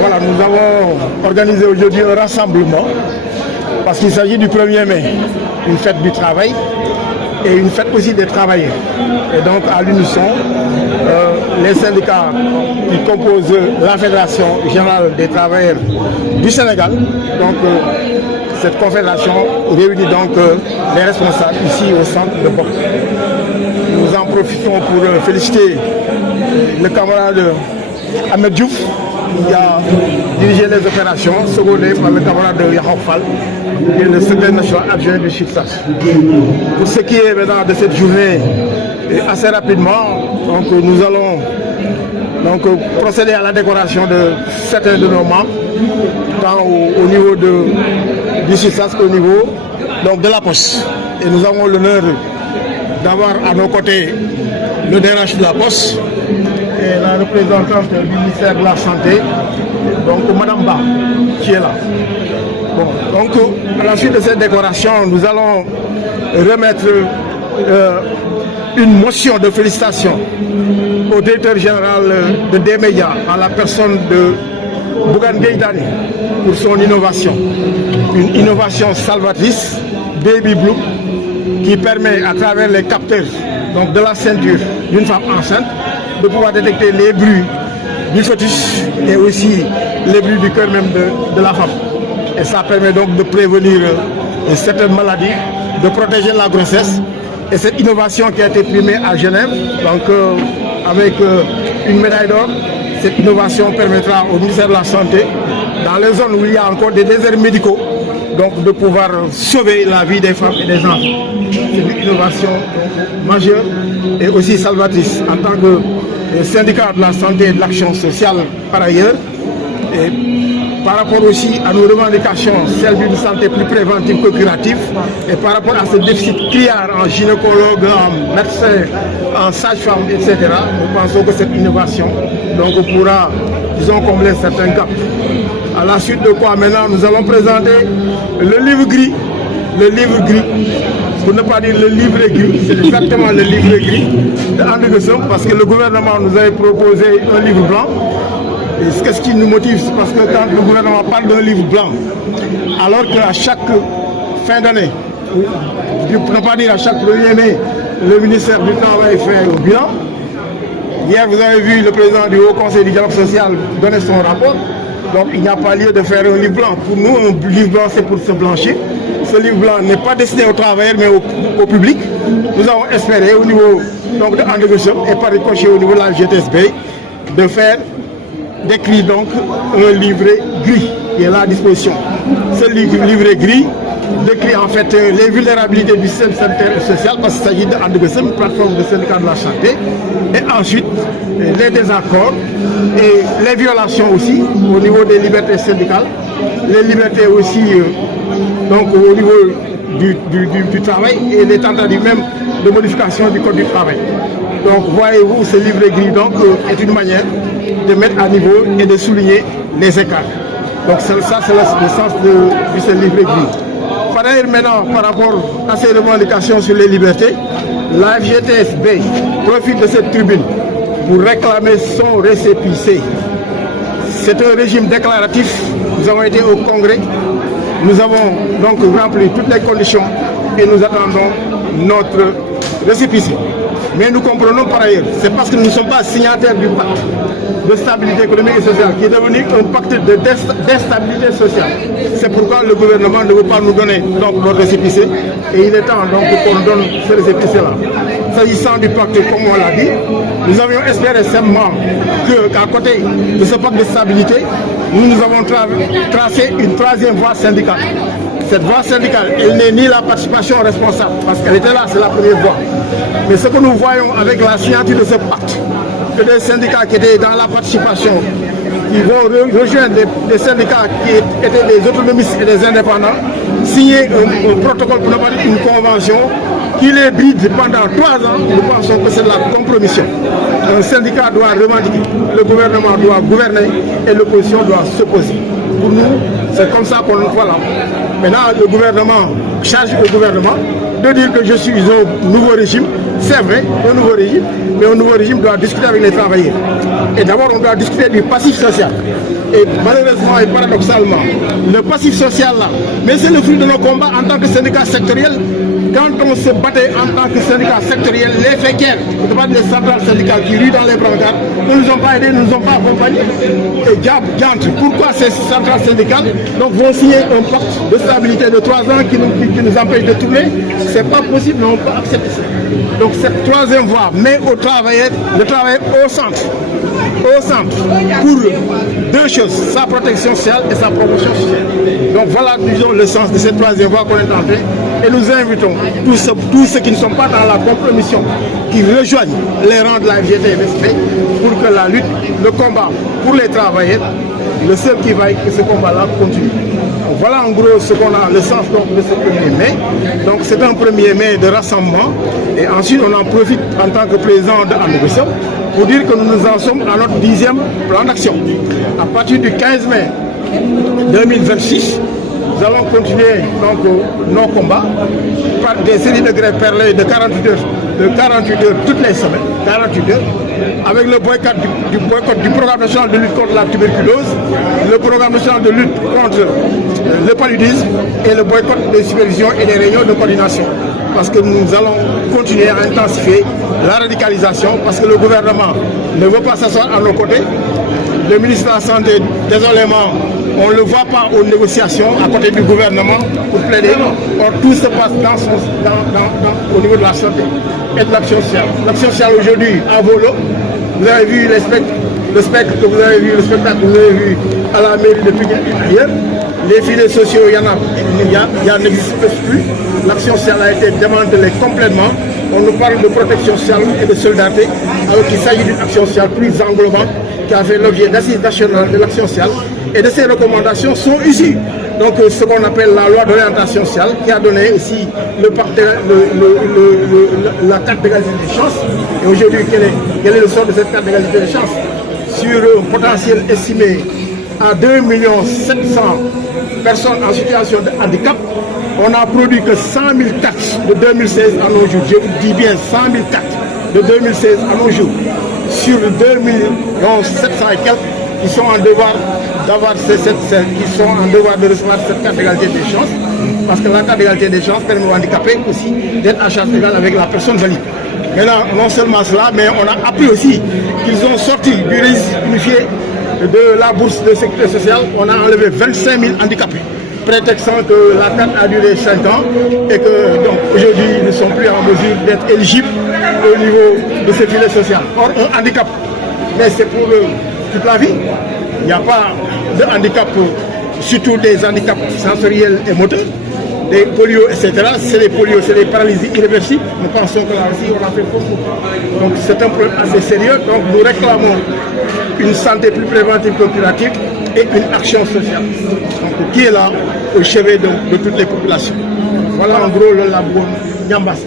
voilà, nous avons organisé aujourd'hui un rassemblement parce qu'il s'agit du 1er mai, une fête du travail et une fête aussi des travailleurs. Et donc à l'unisson, les syndicats qui composent la Fédération générale des travailleurs du Sénégal, donc cette confédération réunit donc les responsables ici au centre de Bok. Nous en profitons pour féliciter le camarade Ahmed Diouf qui a dirigé les opérations, secondé par le camarade Yahoub Fall, qui est le secrétaire national adjoint du SUTSAS. Pour ce qui est maintenant de cette journée, assez rapidement, donc, nous allons procéder à la décoration de certains de nos membres, tant au niveau du SUTSAS qu'au niveau donc, de la Poste. Et nous avons l'honneur d'avoir à nos côtés le DRH de la Poste et la représentante du ministère de la Santé, donc Madame Ba, qui est là. Bon, donc à la suite de cette décoration, nous allons remettre une motion de félicitations au directeur général de D-Média, à la personne de Bougane Gueye Dany, pour son innovation. Une innovation salvatrice, Baby Blue, qui permet à travers les capteurs donc de la ceinture d'une femme enceinte de pouvoir détecter les bruits du fœtus et aussi les bruits du cœur même de la femme. Et ça permet donc de prévenir certaines maladies, de protéger la grossesse. Et cette innovation qui a été primée à Genève, donc avec une médaille d'or, cette innovation permettra au ministère de la Santé, dans les zones où il y a encore des déserts médicaux, donc de pouvoir sauver la vie des femmes et des enfants. C'est une innovation majeure et aussi salvatrice en tant que syndicat de la santé et de l'action sociale par ailleurs. Et par rapport aussi à nos revendications, celle d'une santé plus préventive que curative, et par rapport à ce déficit criard en gynécologue, en médecin, en sage-femme, etc., nous pensons que cette innovation donc, pourra, disons, combler certains gaps. À la suite de quoi, maintenant, nous allons présenter le livre gris. Le livre gris, pour ne pas dire le livre gris, c'est exactement le livre gris de André Guessoum, parce que le gouvernement nous avait proposé un livre blanc. Et qu'est-ce qui nous motive? C'est parce que quand le gouvernement parle d'un livre blanc, alors qu'à chaque fin d'année, pour ne pas dire à chaque 1er mai, le ministère du Travail fait un bilan. Hier, vous avez vu le président du Haut Conseil du dialogue social donner son rapport. Donc il n'y a pas lieu de faire un livre blanc. Pour nous, un livre blanc, c'est pour se blanchir. Ce livre blanc n'est pas destiné aux travailleurs, mais au public. Nous avons espéré au niveau donc, de André Guessoum et par ricochet au niveau de la GTSB d'écrire donc un livret gris qui est là à disposition. Ce livret gris décrit en fait les vulnérabilités du système sanitaire et social parce qu'il s'agit d'André Guessoum, une plateforme de syndicats de la santé, et ensuite les désaccords et les violations aussi au niveau des libertés syndicales, les libertés aussi donc au niveau du travail et les tentatives même de modification du code du travail. Donc voyez-vous, ce livret gris donc, est une manière de mettre à niveau et de souligner les écarts. Donc ça c'est le sens de ce livret gris. Par ailleurs, maintenant, par rapport à ces revendications sur les libertés, la FGTSB profite de cette tribune pour réclamer son récépissé. C'est un régime déclaratif. Nous avons été au Congrès. Nous avons donc rempli toutes les conditions et nous attendons notre récépissé. Mais nous comprenons par ailleurs, c'est parce que nous ne sommes pas signataires du pacte de stabilité économique et sociale qui est devenu un pacte d'instabilité sociale. C'est pourquoi le gouvernement ne veut pas nous donner donc, notre récépissé et il est temps donc qu'on donne ce récépissé-là. S'agissant du pacte, comme on l'a dit, nous avions espéré simplement qu'à côté de ce pacte de stabilité, nous avons tracé une troisième voie syndicale. Cette voie syndicale, elle n'est ni la participation responsable, parce qu'elle était là, c'est la première voie. Mais ce que nous voyons avec la signature de ce pacte, que des syndicats qui étaient dans la participation, qui vont rejoindre des syndicats qui étaient des autonomistes et des indépendants, signer un protocole, pour ne pas dire une convention, qui les bride pendant 3 ans, nous pensons que c'est de la compromission. Un syndicat doit revendiquer, le gouvernement doit gouverner et l'opposition doit s'opposer. Pour nous, c'est comme ça qu'on voit là. Maintenant, le gouvernement charge au gouvernement de dire que je suis un nouveau régime. C'est vrai, un nouveau régime, mais un nouveau régime doit discuter avec les travailleurs. Et d'abord, on doit discuter du passif social. Et malheureusement et paradoxalement, le passif social là, mais c'est le fruit de nos combats en tant que syndicat sectoriel. Quand on se battait en tant que syndicat sectoriel, les fécaires, les centrales syndicales qui ruent dans les brancards, ne nous ont pas aidés, ne nous ont pas accompagnés. Et diantre, pourquoi ces centrales syndicales donc, vont signer un pacte de stabilité de 3 ans qui nous empêche de tourner? C'est pas possible, on ne peut pas accepter ça. Donc cette troisième voie met au travailleur, le travailleur au centre pour deux choses, sa protection sociale et sa promotion sociale. Donc voilà, disons, le sens de cette troisième voie qu'on est en train. Et nous invitons tous ceux qui ne sont pas dans la compromission, qui rejoignent les rangs de la FGT pour que la lutte, le combat pour les travailleurs, le seul qui vaille, que ce combat-là continue. Donc voilà en gros ce qu'on a, le sens donc, de ce 1er mai. Donc c'est un 1er mai de rassemblement. Et ensuite on en profite en tant que président de André pour dire que nous en sommes à notre 10e plan d'action. À partir du 15 mai 2026, nous allons continuer donc, nos combats par des séries de grèves perlées de 48 heures toutes les semaines, 48 heures, avec le boycott du programme national de lutte contre la tuberculose, le programme national de lutte contre le paludisme et le boycott des supervisions et des réunions de coordination. Parce que nous allons continuer à intensifier la radicalisation, parce que le gouvernement ne veut pas s'asseoir à nos côtés. Le ministre de la Santé, désolément, on ne le voit pas aux négociations à côté du gouvernement pour plaider. Or, tout se passe au niveau de la santé et de l'action sociale. L'action sociale aujourd'hui à volo. Vous avez vu le spectacle que vous avez vu à la mairie de Pékin ailleurs. Les filets sociaux, il y en existe plus. L'action sociale a été démantelée complètement. On nous parle de protection sociale et de solidarité, alors qu'il s'agit d'une action sociale plus englobante qui a fait l'objet d'assises nationales de l'action sociale. Et de ces recommandations sont issues donc ce qu'on appelle la loi d'orientation sociale, qui a donné aussi la carte d'égalité des chances. Et aujourd'hui, quel est le sort de cette carte d'égalité des chances? Sur un potentiel estimé à 2 700 000 personnes en situation de handicap, on n'a produit que 100 000 cartes de 2016 à nos jours. Je vous dis bien 100 000 cartes de 2016 à nos jours. Sur 2 700 et quelques, ils sont en devoir d'avoir ils sont en devoir de recevoir cette carte d'égalité des chances, parce que la carte d'égalité des chances permet aux handicapés aussi d'être à charge égale avec la personne valide. Maintenant, non seulement cela, mais on a appris aussi qu'ils ont sorti du registre unifié de la bourse de sécurité sociale, on a enlevé 25 000 handicapés, prétextant que la carte a duré 5 ans et que donc aujourd'hui ils ne sont plus en mesure d'être éligibles au niveau de ce filet social. Or, un handicap, mais c'est pour toute la vie. Il n'y a pas de handicap, surtout des handicaps sensoriels et moteurs, des polios, etc. C'est des polios, c'est des paralysies irréversibles. Nous pensons que là aussi on a fait faux. Donc c'est un problème assez sérieux. Donc nous réclamons une santé plus préventive que curative et une action sociale donc, qui est là au chevet de toutes les populations. Voilà en gros le labo Nyambas.